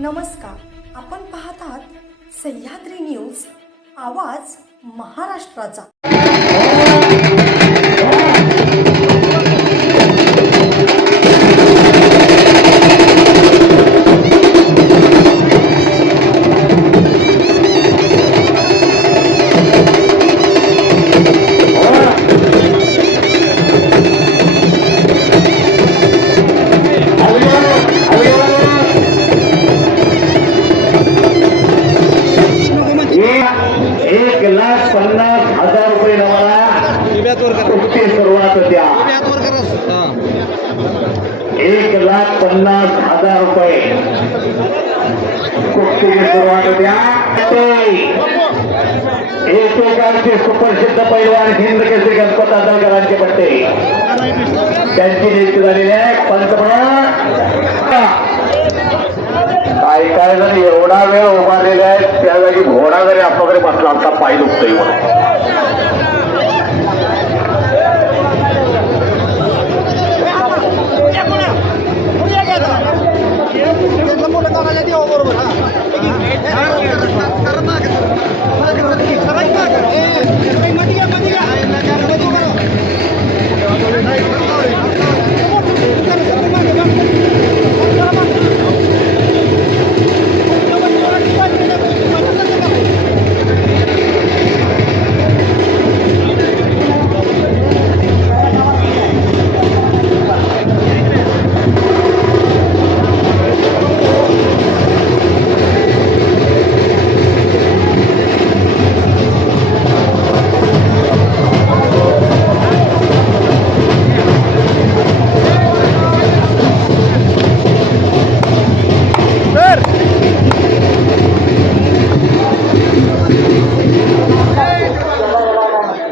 नमस्कार, आपण पाहत आहात सह्याद्री न्यूज, आवाज महाराष्ट्राचा। सुरुवात होत्या 1,50,000 रुपये कुस्तीची सुरुवात होत्या। एकेकाळचे सुप्रसिद्ध पैलवान हिंद केसरी गणपत आदलकरांचे पट्टे त्यांची नियुक्ती झालेली आहे पंच म्हणून। काय जरी एवढा वेळ उभारलेले आहेत त्यावेळी घोडा जरी आपल्याकडे बसला असता पाय दुखतोय म्हणून।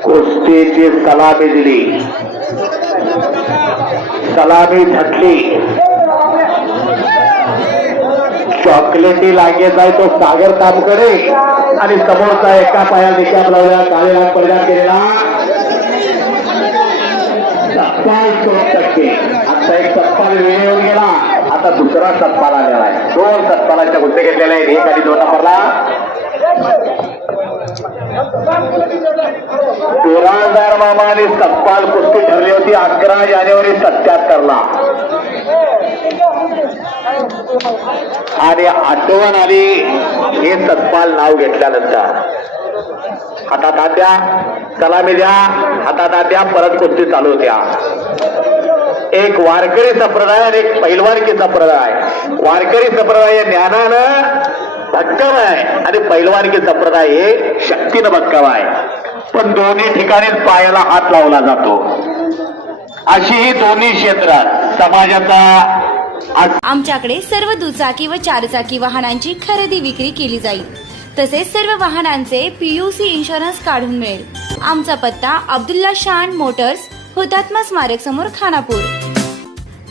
कुस्तीची सलामी दिली, सलामी झटली, चॉकलेटी लागेल आहे तो सागर तामकडे आणि समोरचा एका पायाला निकाब लावला काळे रंग परिधान केलेला सत्पाल 2%। आता एक सत्पाल वेळेवर गेला, आता दुसरा सत्पाल आलेला आहे। 2 सत्पालांच्या गुत्ते घेतलेले आहेत, 1 आणि 2 नंबरला। 13,000 मामाने सत्पाल कुस्ती ठरली होती 11 जानेवारी 77ला आणि आठवण आली हे सत्पाल नाव घेतल्यानंतर। हातात हात द्या, सलामी द्या, हातात हात द्या, परत कुस्ती चालू होत्या। एक वारकरी संप्रदाय आणि एक पैलवानकी संप्रदाय। वारकरी संप्रदाय ज्ञानानं भक्कम आहे आणि पैलवानकी संप्रदाय हे शक्तीनं भक्कम आहे, पण दोन्ही ठिकाणी पायाला हात लावला जातो। अशी ही दोन्ही क्षेत्रात समाजाचा। आमच्याकडे सर्व दुचाकी व चारचाकी वाहनांची खरेदी विक्री केली जाईल, तसेच सर्व वाहनांचे PUC इन्शुरन्स काढून मिळेल। आमचा पत्ता अब्दुल्ला शान मोटर्स, हुतात्मा स्मारक समोर, खानापूर।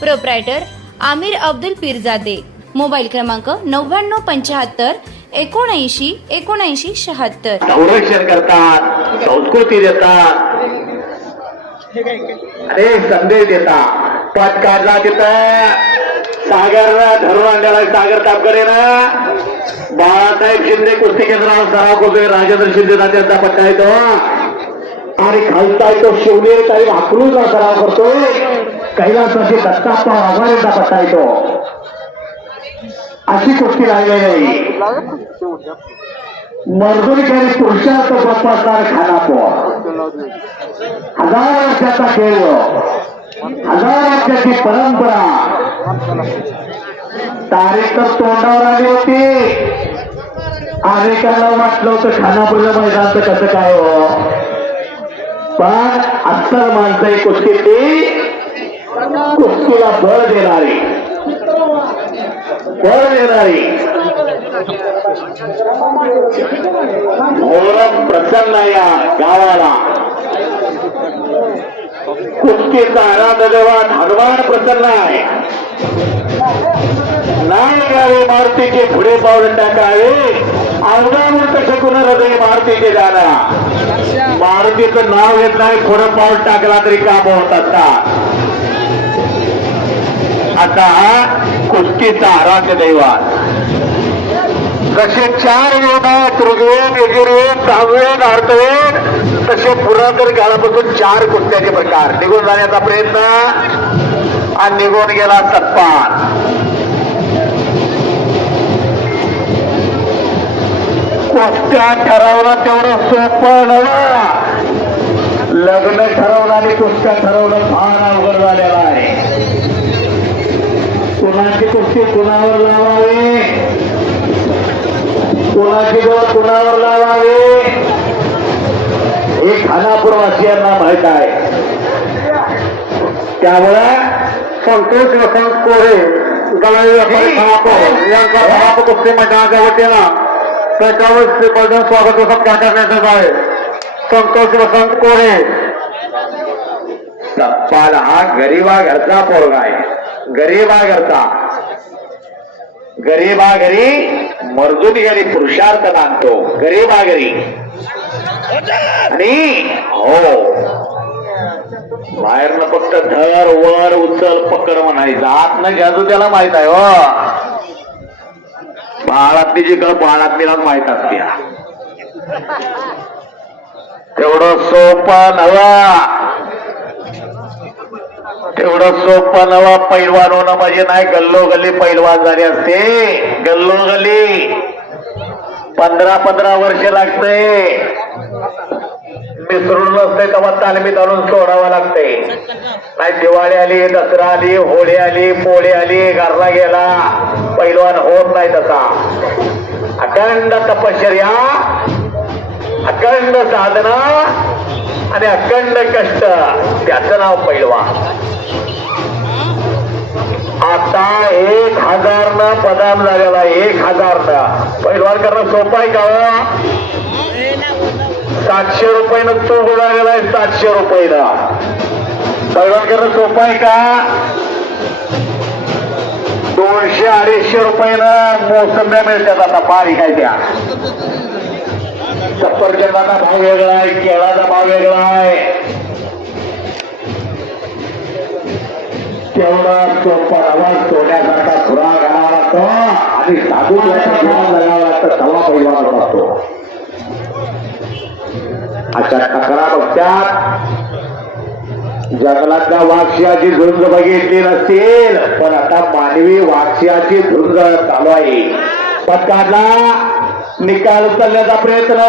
प्रोप्रायटर आमिर अब्दुल पीरजादे। मोबाईल क्रमांक 9975 79 79 76। संरक्षण करतात, संस्कृती देतात, अनेक संदेश देतात। पद काढला तिथं सागर धरून आणलेला सागर तापकडे ना बाळासाहेब शिंदे कुस्ती केंद्रावर सराव करतोय। राजेंद्र शिंदे त्यांचा पट्टा येतो आणि खालचा येतो शिवनेरी ताई अकलूजला सराव करतोय। कैलासवासी दत्ताप्पा आव्हाडेंचा पट्टा येतो। अशी कुस्ती राहिलेली नाही। मर्दुरीकडे पुरुषार्थ बसणार खानापूर। 1000 वर्षाचा खेळ, 1000 वर्षाची परंपरा। तारीख तर तोंडावर आली होती, अनेकांना वाटलं होतं खानापूरच्या मैदानाचं कसं काय हो, पण अस्सल माणसं ही कुस्तीतली कुस्तीला बळ देणारी, बळ देणारी। मोहरम प्रसन्न या गावाला कुस्तीचा आराध्य देवान हनुमान प्रसन्न आहे। नाही गावे मारुतीचे पुढे पाऊल टाकावे, अवघामूर्त शकून हृदय मारुतीचे जाणा। मारुतीचं नाव येत नाही, पुढं पाऊल टाकला तरी काम होत असतात। आता कुस्तीचा आराध्य दैवत जसे 4 वेद आहेत ऋग्वेद यजुर्वेद सामवेद अर्थवेद तसे पुरातन काळापासून 4 कुस्त्याचे प्रकार निघून जाण्याचा प्रयत्न आणि निघून गेला सत्पाल. कुस्त्या ठरवणं तेवढं सोपं नव्हतं. लग्न ठरवणं आणि कुस्त्या ठरवणं फार अवघड झालेलं आहे. कुणाची कुस्ती कुणावर लावावी, कुणाची जोड कुणावर लावावी हे खानापूरवासियांना माहित आहे. त्यामुळे संतोष वसंत कोरे यांचा कुस्ती मैदानाच्या वतीनं 55 सेकंद स्वागत सत्कार करण्यात आहे. संतोष वसंत कोरे. सप्पाल हा गरीबा घरचा पोरगा आहे. गरीबा घरचा, गरीबा घरी मर्जुनी घरी पुरुषार्थ नांदतो. गरीबा घरी आणि हो बाहेरनं फक्त धर वर उचल पकड म्हणायचं. आतनं घ्यायचो त्याला माहित आहे. हो बाळातली जी कळ बाळातलीला माहित असते. तेवढं सोपं नवा, तेवढं सोपं नवा पैलवान होणं म्हणजे नाही. गल्लोगल्ली पैलवान झाले असते. गल्लोगल्ली 15-15 वर्ष लागते. मिसळून नसते तेव्हा तालमीत आणून सोडावं लागते. नाही दिवाळी आली, दसरा आली, होळी आली, पोळी आली, घरला गेला पैलवान होत नाही तसा. अखंड तपश्चर्या, अखंड साधना आणि अखंड कष्ट त्याचं नाव पैलवान. आता 1000 बदाम झालेला. 1000 पैलवान करणं सोपं आहे का? 700 रुपयानं तूप झालेला आहे. 700 रुपयानं पैलवान करणं सोपं आहे का? 200-250 रुपयानं मोसंब्या मिळतात आता. फार काय त्या सफरचंदाचा भाव वेगळा आहे, केळाचा भाव वेगळा आहे. तेवढा सोपा आवाज सोन्यासारखा खुरा घालावा लागतो आणि साधू लगावा लागतं तेव्हा पैलवान असतो. अशा तक्रार बघतात. जंगलातल्या वाघशियाची झुंज बघितली नसतील पण आता मानवी वाघशियाची झुंज चालू आहे. पत्काला निकाल उचलण्याचा प्रयत्न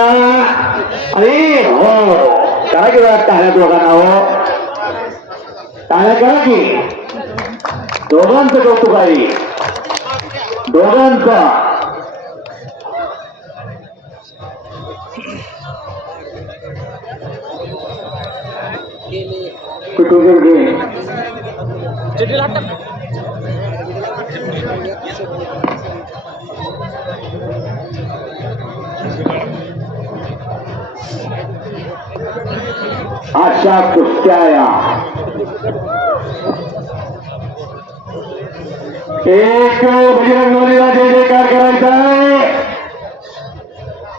आणि हो करा की टाळ्या दोघांना. हो टाळ्या करा की. दोघांचं कौतुक आहे. दोघांचं. कुठून घे अशा कुस्त्या एक बजरंगबलीला जय जयकार करायचा आहे.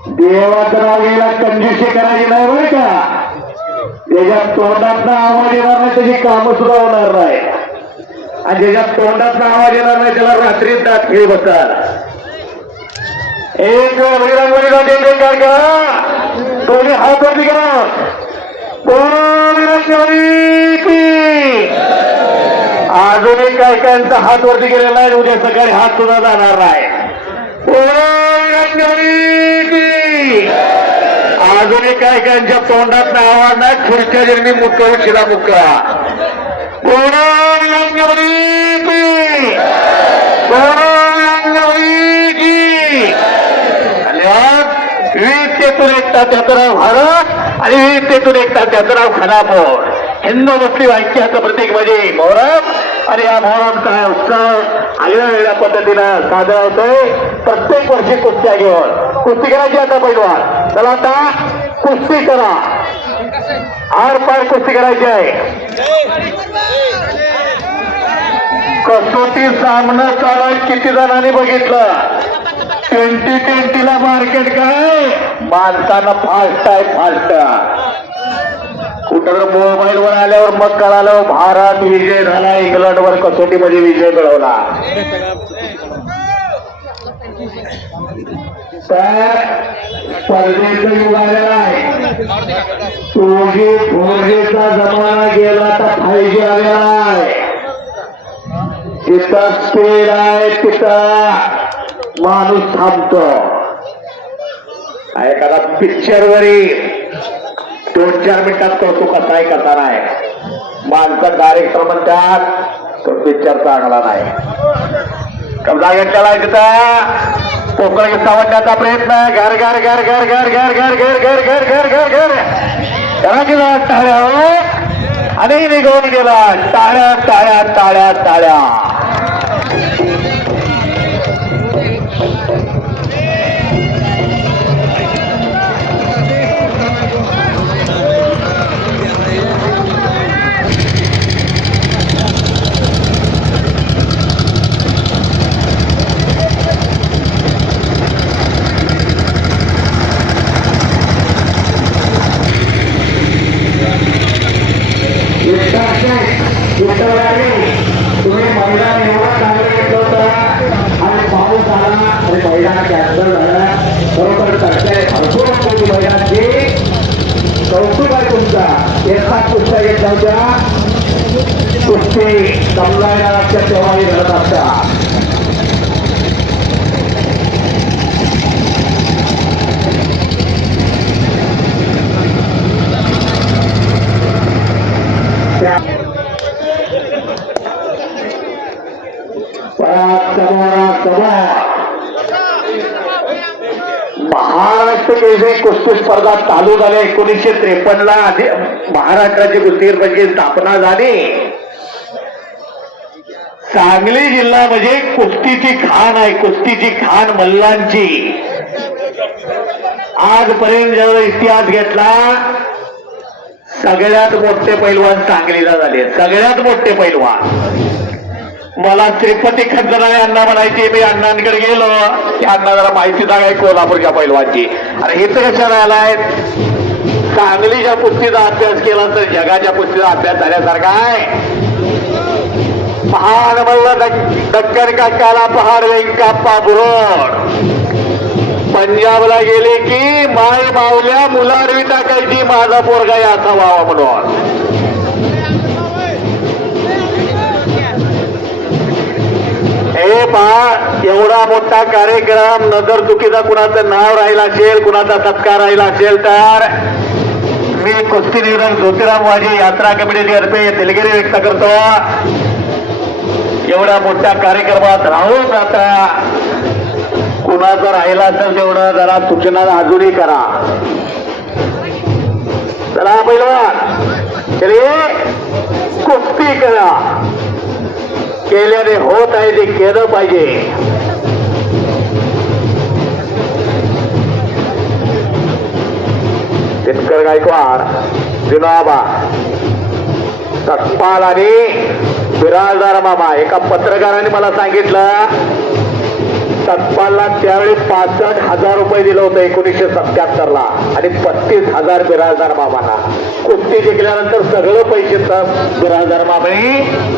देवाचं नाव घ्यायला कंजूशी करायची नाही बरं का. ज्याच्या तोंडातला आवाज येणार नाही त्याची कामं सुद्धा होणार नाही. आणि ज्याच्या तोंडातला आवाज येणार नाही त्याला रात्री दात खेळ बसतात. एक बजरंगबलीला जय जयकार करा. दोन्ही हात वरती करा. अजूनही काही काहींचा हात वरती गेलेला आहे. उद्या सकाळी हात सुद्धा जाणार नाही. अजूनही काही काहींच्या तोंडात आवाज नाही. खुर्च्या जन्मी मुक्का शिला मुक्का. वीजेतून एकटा त्याचं नाव भारत आणि वीजेतून एकटा त्याचं नाव खानापूर. हिंदू मुस्लिम ऐक्याचं प्रतीक म्हणजे मोहरम. आणि या मोहरमचा उत्सव आगळ्या वेगळ्या पद्धतीनं साजरा होतोय. प्रत्येक वर्षी कुस्त्या घेऊन कुस्ती करायची. आता पैलवान चला आता कुस्ती करा. आरपार कुस्ती करायची आहे. कसोटी सामना चालू आहे. किती जणांनी बघितलं. 2020ला मार्केट काय माणसानं फास्ट आहे. फास्ट कुठं मोबाईलवर आल्यावर मग कळालं भारत विजय झाला. इंग्लंडवर कसोटीमध्ये विजय मिळवला. तर स्पर्धेचं युग आलेलं आहे. 2G 4Gचा जमाना गेला तर 5G आलेला आहे. जिथं स्पीड आहे तिथं माणूस थांबतो. एखादा पिक्चरवरील 2-4 मिनिटात कौतुक कसा आहे कसा नाही. माणसं डायरेक्टर म्हणतात तो पिक्चर चांगला नाही. कब्जा घेतलेला आहे तिथं कोकण सावरण्याचा प्रयत्न. घर घर घर घर घर घर घर घर घर घर घर घर घर त्याला गेला टाळ्या हो आणि निघून गेला. टाळ्या टाळ्या टाळ्या टाळ्या. तुम्ही मैदान एवढं चांगलं घेतलं होतं आणि पाऊस आला आणि मैदान कॅन्सल झाला. बरोबर चर्चा आहे भरपूर होती मैदानची. कौतुक आहे तुमचा. एकाच कुस्त्या घेत नव्हत्या. कुस्ती समजायला तेव्हाही घडत असतात. महाराष्ट्र केसरी कुस्ती स्पर्धा चालू झाल्या. 1953 ला महाराष्ट्राची कुस्तीगीरपंचाची स्थापना झाली. सांगली जिल्हा म्हणजे कुस्तीची खाण आहे. कुस्तीची खाण मल्लांची. आजपर्यंत जेवढा इतिहास घेतला सगळ्यात मोठे पैलवान सांगलीला झाले. सगळ्यात मोठे पैलवान. मला श्रीपती खंडराळे अण्णा म्हणायचे. मी अण्णांकडे गेलो की अण्णा जरा माहिती सांगाय कोल्हापूरच्या पैलवानची. अरे हेच कशाला आलाय. सांगलीच्या कुस्तीचा अभ्यास केला तर जगाच्या कुस्तीचा अभ्यास झाल्यासारखा आहे. पहाड मल्ल दक्कन का काला पहाड व्यंकाप्पा बुरोड. पंजाबला गेले की माय मावल्या मुलारवी टाकायची माझा पोरगा याचा व्हावा म्हणून. हे पहा एवढा मोठा कार्यक्रम नजर चुकीचा कुणाचं नाव राहिला असेल कुणाचा सत्कार राहिला असेल तर मी कुस्ती निरीक्षक ज्योतिराम वाजे यात्रा कमिटीतर्फे दिलगिरी व्यक्त करतो. एवढ्या मोठ्या कार्यक्रमात राहून जाता कुणाचं राहिला असेल तेवढं जरा सूचना अजूनही करा. चला पहिलवान चलिए कुस्ती करा. केल्याने होत आहे ते केलं पाहिजे. दिनकर गायकवाड जुनाबा सतपाल आणि बिराजदार मामा. एका पत्रकाराने मला सांगितलं सतपालला त्यावेळी 65,000 रुपये दिलं होतं 1977 ला आणि 35,000 बिराजदार मामांना. कुस्ती जिंकल्यानंतर सगळं पैसे बिराजदार मामाने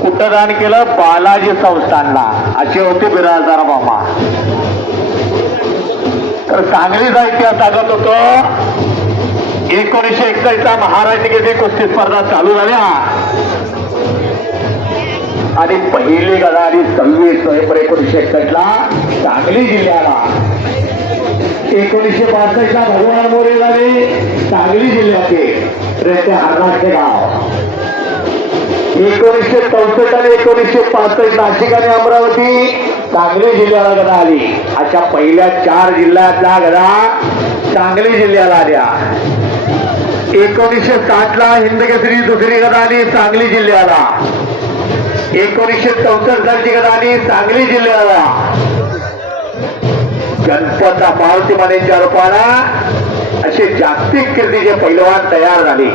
कुठं दान केलं. बालाजी संस्थानला. असे होते बिराजदार मामा. तर सांगलीचा इतिहास सांगत होतो. 1941 चा महाराष्ट्र केसरी कुस्ती स्पर्धा चालू झाल्या आणि पहिली गदा आली 26 नोव्हेंबर 1961 ला सांगली जिल्ह्याला. 1962 ला भगवान मोरे झाले सांगली जिल्ह्याचे रेते हरणाचे गाव. 1964 आणि 1965 नाशिक आणि अमरावती सांगली जिल्ह्याला गदा आली. अशा पहिल्या 4 जिल्ह्यातल्या गदा सांगली जिल्ह्याला आल्या. 1960 ला हिंदकेसरी दुसरी गदा आली सांगली जिल्ह्याला. 1964 सालची गदा आली सांगली जिल्ह्याला. गणपत मारुती मानेच्या रूपाला असे जागतिक कीर्तीचे पैलवान तयार झाले.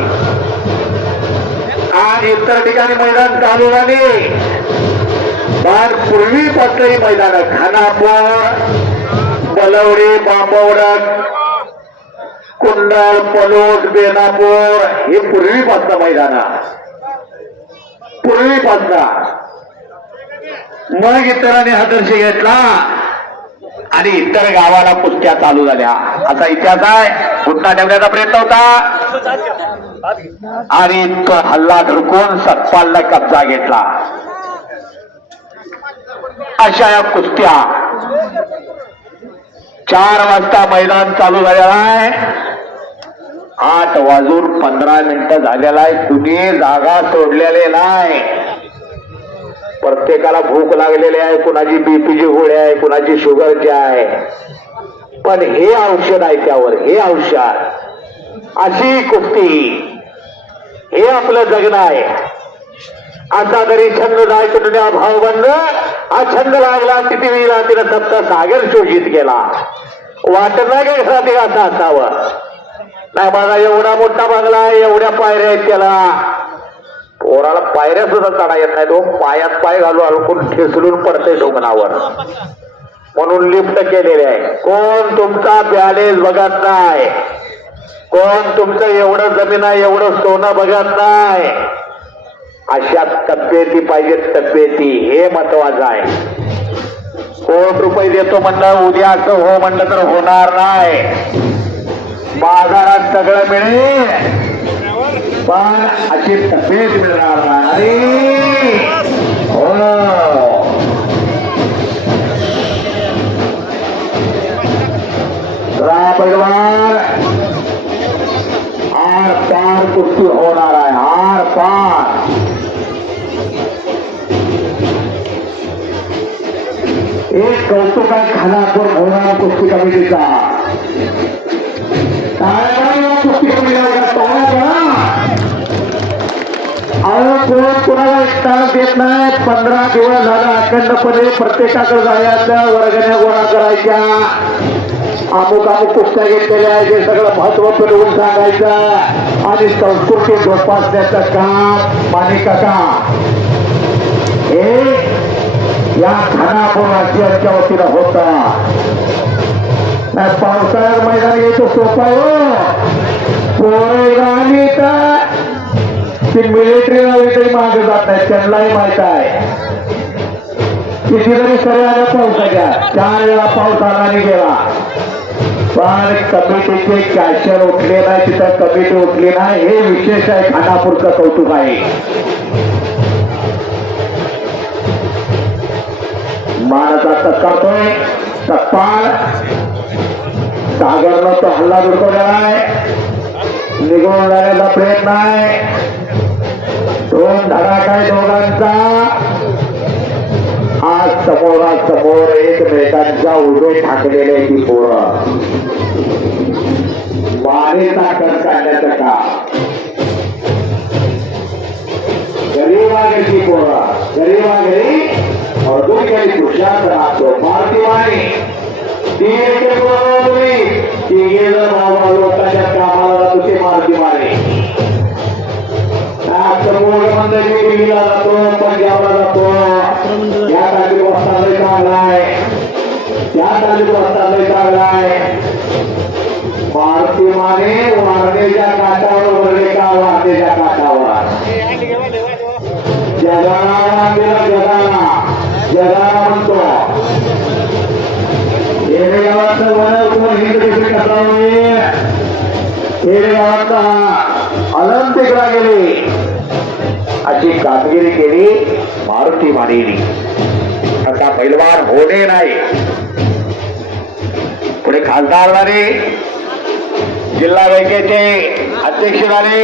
आज इतर ठिकाणी मैदान चालू झाले. पण पूर्वीपासून मैदान खानापूर बलवडी बांबवड कुंडल पलोट बेनापूर हे पूर्वीपासून मैदान. पूर्वीपासून मग इतरांनी आदर्श घेतला आणि इतर गावाला कुस्त्या चालू झाल्या. असा इतिहास आहे. घुटना ठेवण्याचा प्रयत्न होता आणि तो हल्ला धडकून सतपालला कब्जा घेतला. अशा या कुस्त्या 4 वाजता मैदान चालू झालेलं आहे. 8 वाजून 15 मिनिटं झालेला आहे. कुणी जागा सोडलेली नाही. प्रत्येकाला भूक लागलेली आहे. कुणाची बीपीची गोळी आहे, कुणाची शुगरची आहे. पण हे औषध आहे त्यावर, हे औषध. अशी कुस्ती, हे आपलं जगणं आहे. असा जरी छंद जायचं तुझ्या भावबंद, हा छंद लागला टिटवीला, तिनं सप्त सागर शोषित केला. वाटत नाही का साठी असं असावं. नाही माझा एवढा मोठा बंगला आहे, एवढ्या पायऱ्या आहेत त्याला. पोराला पायऱ्या सुद्धा चढा येत नाही. तो पायात पाय घालून अडकून ठेचलून पडतंय ढोंगणावर. म्हणून लिफ्ट केलेले आहे. कोण तुमचा बॅलेन्स बघत नाही, कोण तुमचं एवढं जमीन आहे, एवढं सोनं बघत नाही. अशा तब्येती पाहिजेत, तब्येती. हे महत्वाचं आहे. कोटी रुपये देतो म्हणलं, उद्या असं हो म्हणलं तर होणार नाही. बाजारात सगळं मिळेल पण अशी तब्येत मिळणार नाही. हो पैलवान, आर पार कुस्ती होणार आहे. आर पार. एक कौतुक आहे खानापूर भोवनार कुस्ती कमिटीचा. कुस्ती कमिटीला कोण कोणाला एक तास देत नाही. 15 दिवस झाला अखंडपणे प्रत्येकाकडे जायचं, वर्गण्या गोळा करायच्या, अमुक अमुक कुस्त्या घेतलेल्या आहे, हे सगळं महत्व पेटवून सांगायचं आणि संस्कृती जोपासण्याचं काम माणिक काका हे या खानापूर राज्याच्या वतीनं होतं. पावसाळ्यात मैदान यायचं सोपं आहे. पोरेगाणी तर ती मिलिटरीला तरी मागे जात नाही, त्यांनाही माहित आहे. किती जरी सगळ्या पावसाच्या 4 वेळा पाऊस आला आणि गेला, पण कमिटीचे कॅशर उठले नाही, तिथं कमिटी उठली नाही. हे विशेष आहे, खानापूरचं कौतुक आहे. मानाचा करतोय सप्पाळ. सागरनं तो हल्ला दुखवलेला आहे, निघून जाण्याचा प्रयत्न आहे. 2 धडाका आहे दोघांचा. आज समोरासमोर एकमेकांच्या उभे ठाकलेले ती पोरं. मानेचा कण काढण्याचं काम. गरीबागेची पोरं, गरीबागरी मजदूर काही पुरुषात राहतो. मारुतीवाणी ती एक बोलवली, ती गेलं बाबा लोकांच्या कामाला जातो. ते मारुतीवाणी दिल्लीला जातो, पंजाबला जातो. या तालीम वस्तालय चांगलाय, त्या तालीम वस्तालय चांगलाय. मारुतीवाणी वारण्याच्या काठावर वरले का, वारण्याच्या काठावर जगाला दिला, जगाला म्हणतो. गावाचं वन कोण हिंद कसा गावाचा ऑलिम्पिकला गेले, अशी कामगिरी केली मारुती मानेनी. असा पैलवान होणे नाही. पुढे खासदार झाले, जिल्हा बँकेचे अध्यक्ष झाले.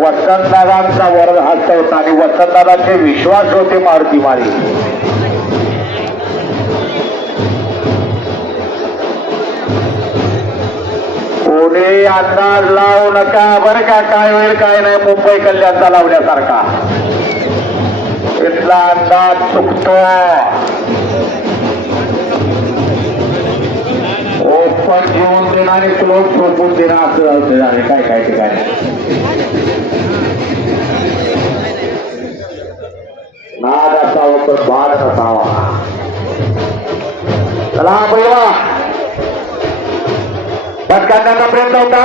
वसंतदादांचा वर्ग हस्त होता आणि वसंतदादांचे विश्वास होते मारुती माने. कोणी अंदाज लावू नका बरं का, काय होईल काय नाही. मुंबई कल्याणचा लावण्यासारखा इथला अंदाज चुकतो. ओपन घेऊन देणारे क्लोज झोपून देणार असं झाले. काय काय ठिकाणी नाद असावं पण भाग नसावा. चला पहिला पटकांचा प्रयत्न होता.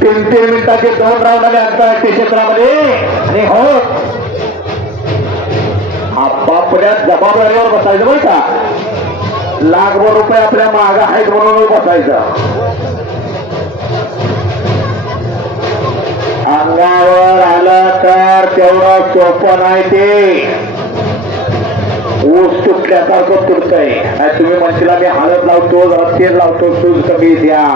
3 मिनिटाचे 2 राऊंड आले आंतरराष्ट्रीय क्षेत्रामध्ये. आणि हो आपापल्या जबाबदारीवर बसायचं बरं का. लाखभर रुपये आपल्या मागं आहेत म्हणून बसायचं. अंगावर आलं तर तेवढं सोपं नाही ते. ऊस तुटल्यासारखं तुटतंय. नाही तुम्ही म्हणशीला मी हळद लावतो जरा तेल लावतो सूज कमी द्या.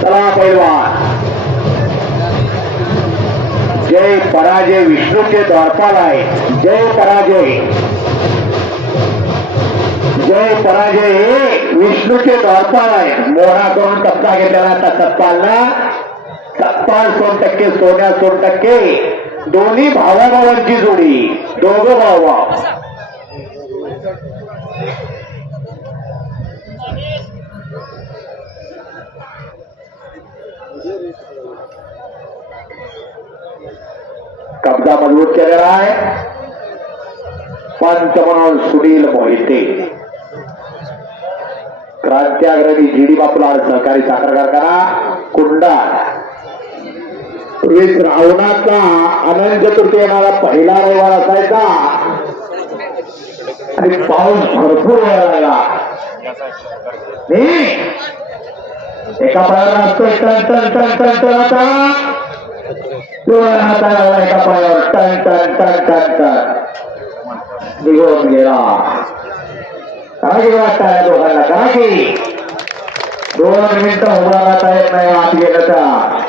चला पैलवान. जय पराजय विष्णूचे द्वारपाल आहे. जय पराजय. जय पराजय हे विष्णूचे द्वारपाल आहे. मोहरा करून कप्पा घेतलेला तत्पालना. तत्पाल 100% सोन्या 100%. दोन्ही भावाभावांची जोडी. दोघं भाऊ. कब्जा मजबूत केलेला आहे. पंच म्हणून सुनील मोहिते. क्रांत्याग्रही जीडी बापूलाल सहकारी साखर कारखाना कुंडाळ. श्रावणाचा अनंत चतुर्थी येणारा पहिला रविवार असायचा आणि पाऊस भरपूर वेळा लागला. एका पायावर असतो टन टन टन टन टन. आता दोन हाताला एका पायावर टन टन टन टन टन निघून गेला. काळजी वाटताय दोघांना. काळजी 2 मिनिटं उभा राहता येत नाही आत गेलं तर.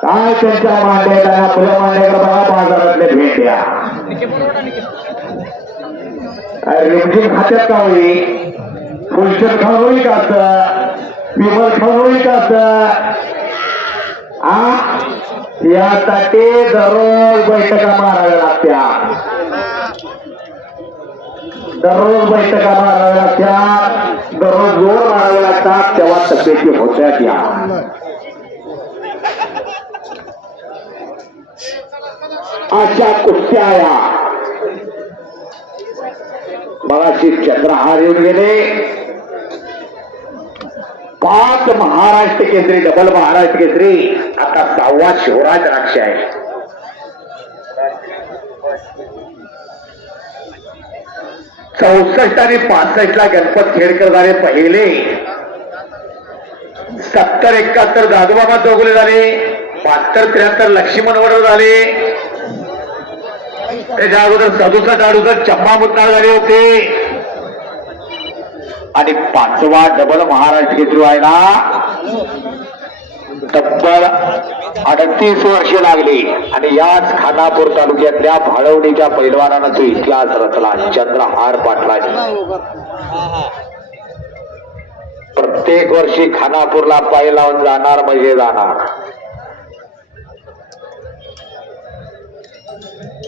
काय त्यांच्या मांड्या फुलं मांड्याकडे बघा. बाजारातले भेट्या रिमझिम खात्यात का होई. फुलशर खाऊन होई का असं. विमल खाऊन होई का असं. यासाठी दररोज बैठका माराव्या लागत्या. दररोज बैठका माराव्या लागत्या. दररोज जोर मारावे लागतात. तेव्हा तब्येती होत्या त्या. अशा कुस्त्या या. मगाशी चंद्रहार येऊन गेले. 5 महाराष्ट्र केसरी. डबल महाराष्ट्र केसरी. आता 6वा शिवराज राक्ष आहे. चौसष्ट आणि 65 गणपत खेडकर झाले पहिले. 70-71 दादूबाबा चौगुले झाले. 72-73 लक्ष्मण वडर झाले. त्याच्या अगोदर 67-68 चंबा मुत्ताळ झाले होते. आणि 5वा डबल महाराष्ट्र केसरी व्हायला तब्बल 38 वर्षे लागली. आणि याच खानापूर तालुक्यातल्या भाळवणीच्या पैलवानानं तो इतिहास रचला. चंद्रहार पाटलांनी. प्रत्येक वर्षी खानापूरला पाय लावून जाणार म्हणजे जाणार.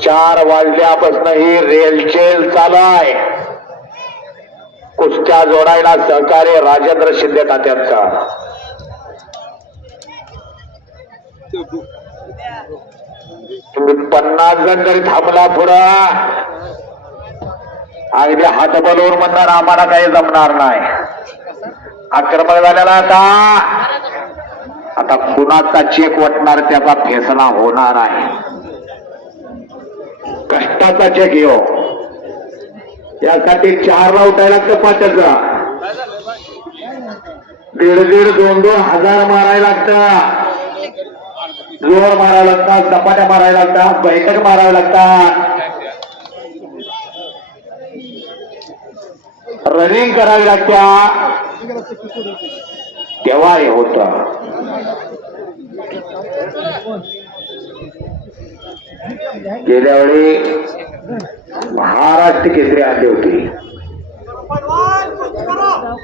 4 वाजल्यापासून ही रेलचेल चालू आहे. कुस्त्या जोडायला सहकार्य राजेंद्र शिंदे तात्यांचा. तुम्ही 50 जण जरी थांबला पुढं अगदी हात बलवून म्हणणार आम्हाला काही जमणार नाही. आक्रमक झालेला आता कुणाचा चेक वाटणार त्याचा फैसला होणार आहे. कष्टाचा चेक घेऊ. यासाठी 4ला उठायला लागतं. 5चा 1,500-2,000 हजार मारायला लागतं. जोर मारायला लागतात. सपाट्या मारायला लागतात. बैठक मारायला लागतात. रनिंग करावी लागत्या. तेव्हा हे होत. गेल्या वेळी महाराष्ट्र केसरी आणली होती.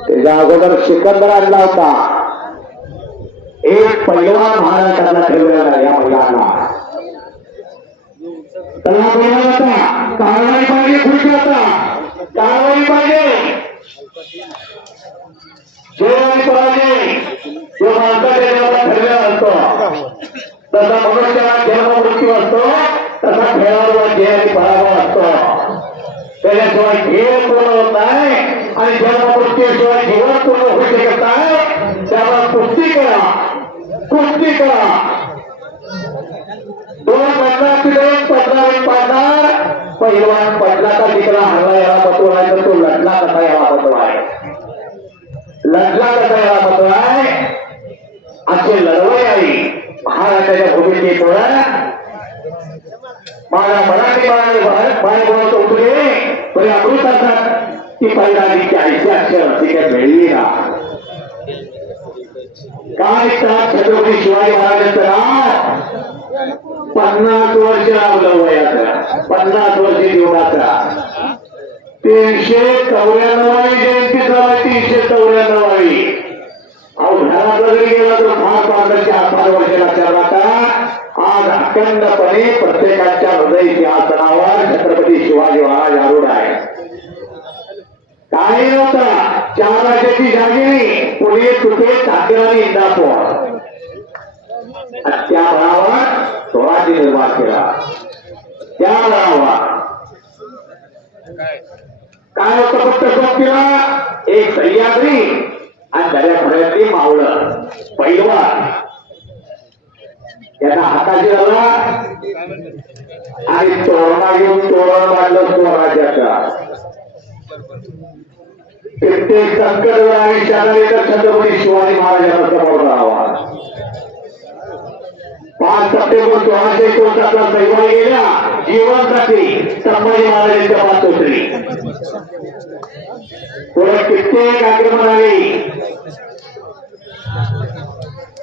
त्याच्या अगोदर सिकंदर आणला होता. एक पैलवान महाराष्ट्राला ठेवलेला या मैदानाला. त्याला बोलायला होता कारवाई पाहिजे. खुश होता कारवाई पाहिजे. जय पराजय जो माणसाच्या जन्मात ठरलेला असतो तसा मनुष्याला जन्म मृत्यू असतो. तसा खेळाडूला जय आणि पराभव असतो. त्याच्याशिवाय खेळ पूर्ण होत नाही. आणि ज्याला कुस्तीशिवाय जीवन पूर्ण होऊ शकत आहे त्याला कुस्ती करा, कुस्ती करा. 2 पाडणार पहिलवान पडला का तिकडा हरला याला महत्व आहे, तर तो लढला कसा याला महत्व आहे, लढला कसा याला महत्व आहे. असे लढवय आई महाराष्ट्राच्या भूमिकेमुळे माझ्या मराठी माय बोलत उतरे पण अमृत असतात ती पहिली 40 अक्षर तिथे मिळली ना. काय तर छत्रपती शिवाजी महाराजांचं नाव 50 वर्ष लावलं वयाचं, 50 वर्ष जीवनाचा. 394 जयंती झाली, 394. अहो घरात जरी गेला तर 5 वर्षाला चरणाचा आज अखंडपणे प्रत्येकाच्या हृदय सिंहासनावर छत्रपती शिवाजी महाराज आरूढ आहे. काय नव्हता 4 राज्याची जागिरी पुणे तुटे चाकण आणि इंदापूर त्या बळावर स्वराज्य निर्माण केला. त्या बळावर काय होतं फक्त शक्तीला एक सह्याद्री आणि दर्याखोऱ्यातली मावळं पैलवान याचा हाताची झाला आणि तोरणा घेऊन तोरण बांधलं स्वराज्याचा. प्रत्येक संकट आणि शाळेचा छत्रपती शिवाजी महाराजांना समोर राहावा. 5 सप्टेंबर 1629 सैवाई गेल्या जीवनासाठी संभाजी महाराजांच्या पाचोत्री पुढे कित्येक आक्रमण आली.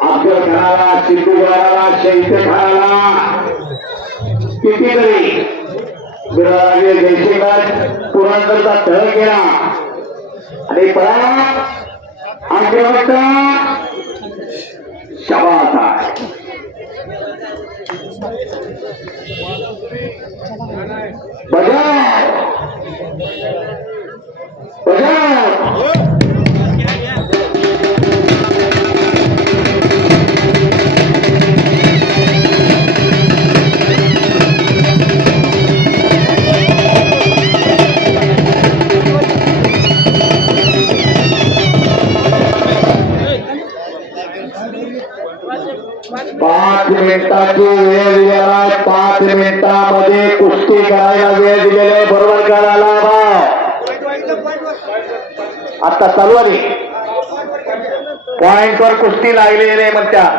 अफजल खानाला, सिद्धूगडाला, शैत्य खानाला कितीतरी बिराजे जयसिंगात पुरंदरचा तह केला आणि परत आक्रमणचा शबाचा बजाव बजाव. पाच मिनिटाची वेळ दिलेला, 5 मिनिटांमध्ये कुस्ती करायला वेळ दिलेले बरोबर करायला आता चालू आली. पॉइंटवर कुस्ती लागलेली म्हणतात.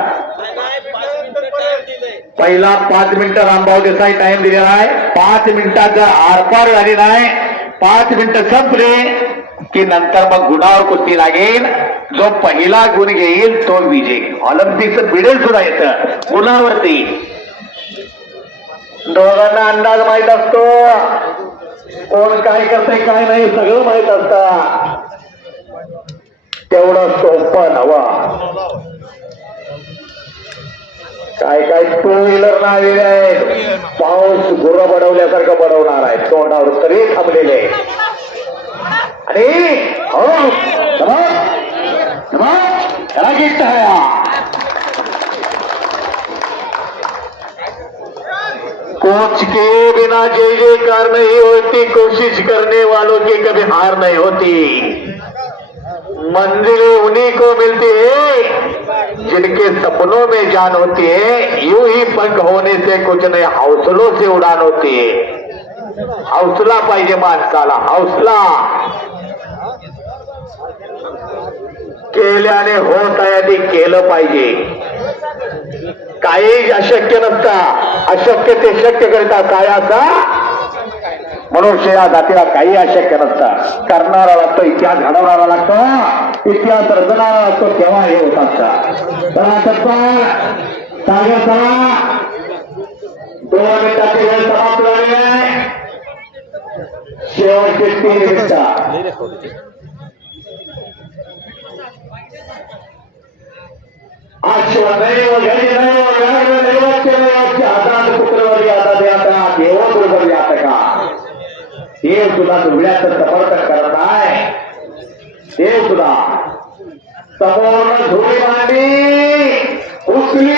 पहिला 5 मिनिटं रामभाऊ देसाई टाइम दिलेला आहे. 5 मिनिटाचा आरपार झाली नाही. 5 मिनिटं संपले की नंतर मग गुणावर कुस्ती लागेल. जो पहिला गुण घेईल तो विजय. ऑलिम्पिकचं बिडेल सुद्धा येतं गुणावरती. दोघांना अंदाज माहित असतो कोण काय करतंय काय नाही सगळं माहित असतं. तेवढं सोपं नवं. काय काय 2 व्हीलर नावेले आहेत. पाऊस गुरं बडवल्यासारखं बडवणार आहे. तोंडावर तरी थांबलेले आणि हो त्याला गीत है. कोच के बिना जय जयकार नहीं होती, कोशिश करने वालों की कभी हार नहीं होती. मंजिलें उन्हीं को मिलती है जिनके सपनों में जान होती है. यूं ही पंख होने से कुछ नहीं, हौसलों से उड़ान होती है. हौसला पाहिजे माणसाला, हौसला. केल्याने होत आहे ते केलं पाहिजे. काही अशक्य नसता, अशक्य ते शक्य करिता काय असा मनुष्य या जातीला काही अशक्य नसतं. करणारा लागतो, इतिहास घडवणारा लागतो, इतिहास रचणारा लागतो, तेव्हा हे होत असतात. सागर सभा 2 मिनिटाची वेळ समाप्त झाली आहे. शेवटचे 3 मिनिटं. अश्वदैव गजदैव दैवस्य हातात पुत्रवर यादा द्याता देव बरोबर यातका. देव सुद्धा दुबळ्याचं समर्थन करत आहे. देव सुद्धा समोर धुळी मांडली उचली.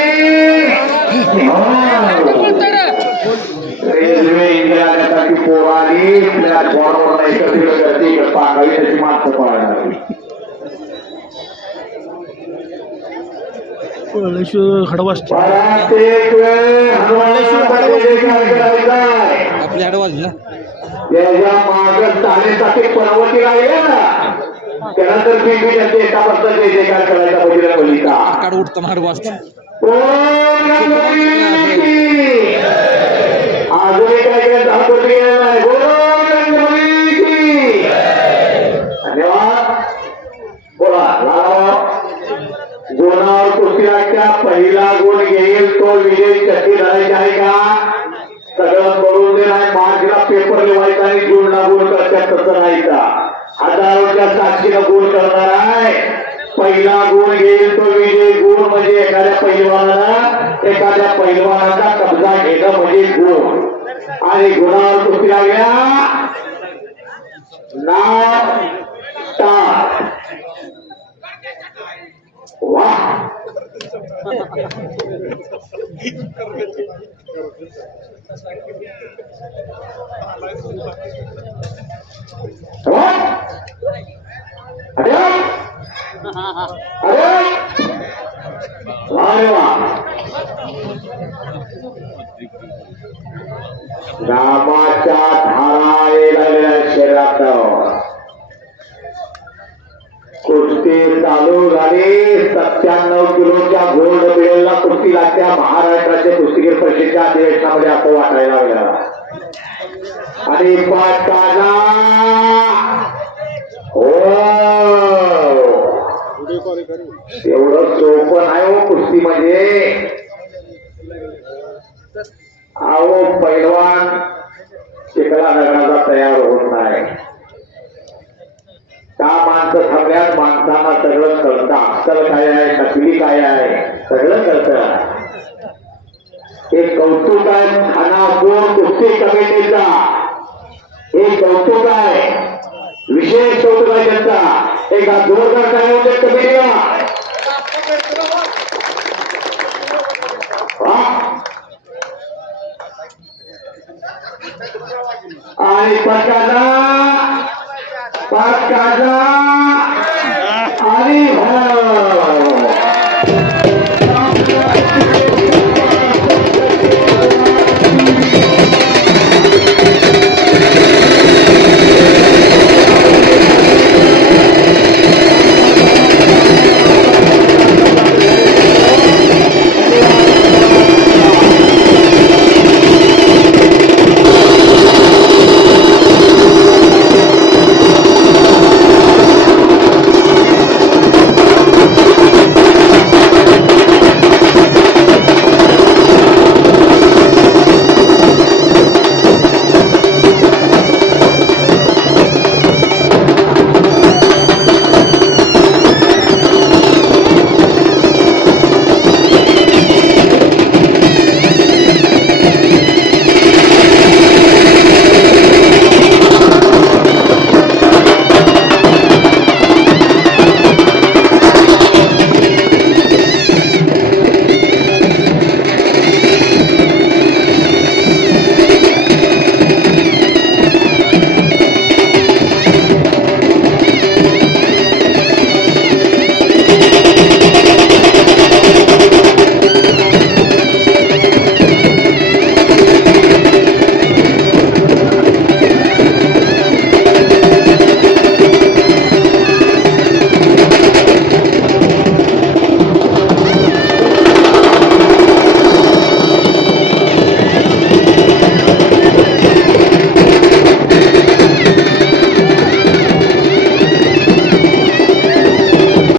रेल्वे इंजिनिअरसाठी पोराली प्लॅटफॉर्मवर एकत्रित गर्दी सांगावी त्याची माणसं पाळणार. प्रत्येक वेळ हनुमानाचा जय जयकार करायचा आहे. आपली आडवाज ना त्याच्या मागं चालण्यासाठी पर्वती लागेल ना, त्यानंतर बीबी त्यांचे एका वाजता जय जयकार करायचा बजरंग बलीचा. काढ उठता माडवाज अजूनही काय काय धावपत्री नाही. धन्यवाद. बोला लालाभाऊ. गुणावर कुस्तीच्या पहिला गुण घेईल तो विजय चक्की धरायची आहे का? सगळं करून दे नाही. मार्चला पेपर लिवायचा आणि जूनला गुण करतात तसं नाही का? हजारोच्या साक्षीनं गुण करणार आहे. पहिला गुण घेईल तो विजय. गुण म्हणजे एखाद्या पैलवानाचा कब्जा घेणं म्हणजे गुण. आणि गुणावर कुस्ती लागल्या नाव टाक. वाह. अरे अरे वा. नामाच्या धारा येणाऱ्या शरीरात कुस्ती चालू झाली. 97 किलोच्या गोल्ड मेडलला कुस्ती लागत्या महाराष्ट्राच्या कुस्तीगीर परिषदेच्या अधिवेशनामध्ये असं वाटायला लागलं. आणि पाटाला हो एवढं सोपं नाही हो कुस्ती म्हणजे. अहो पैलवान चिखला दगडाचा तयार होत नाही. त्या माणसं सगळ्यात माणसांना सगळं कळतं. अक्कल काय आहे, नकली काय आहे, सगळं कळतं. एक कौतुक आहे खानापूर कुस्ती कमिटीचा. एक कौतुक आहे, विशेष कौतुक आहे त्यांचा. एक जोरदार काय होते कमिटीला. आणि पटकाचा आणि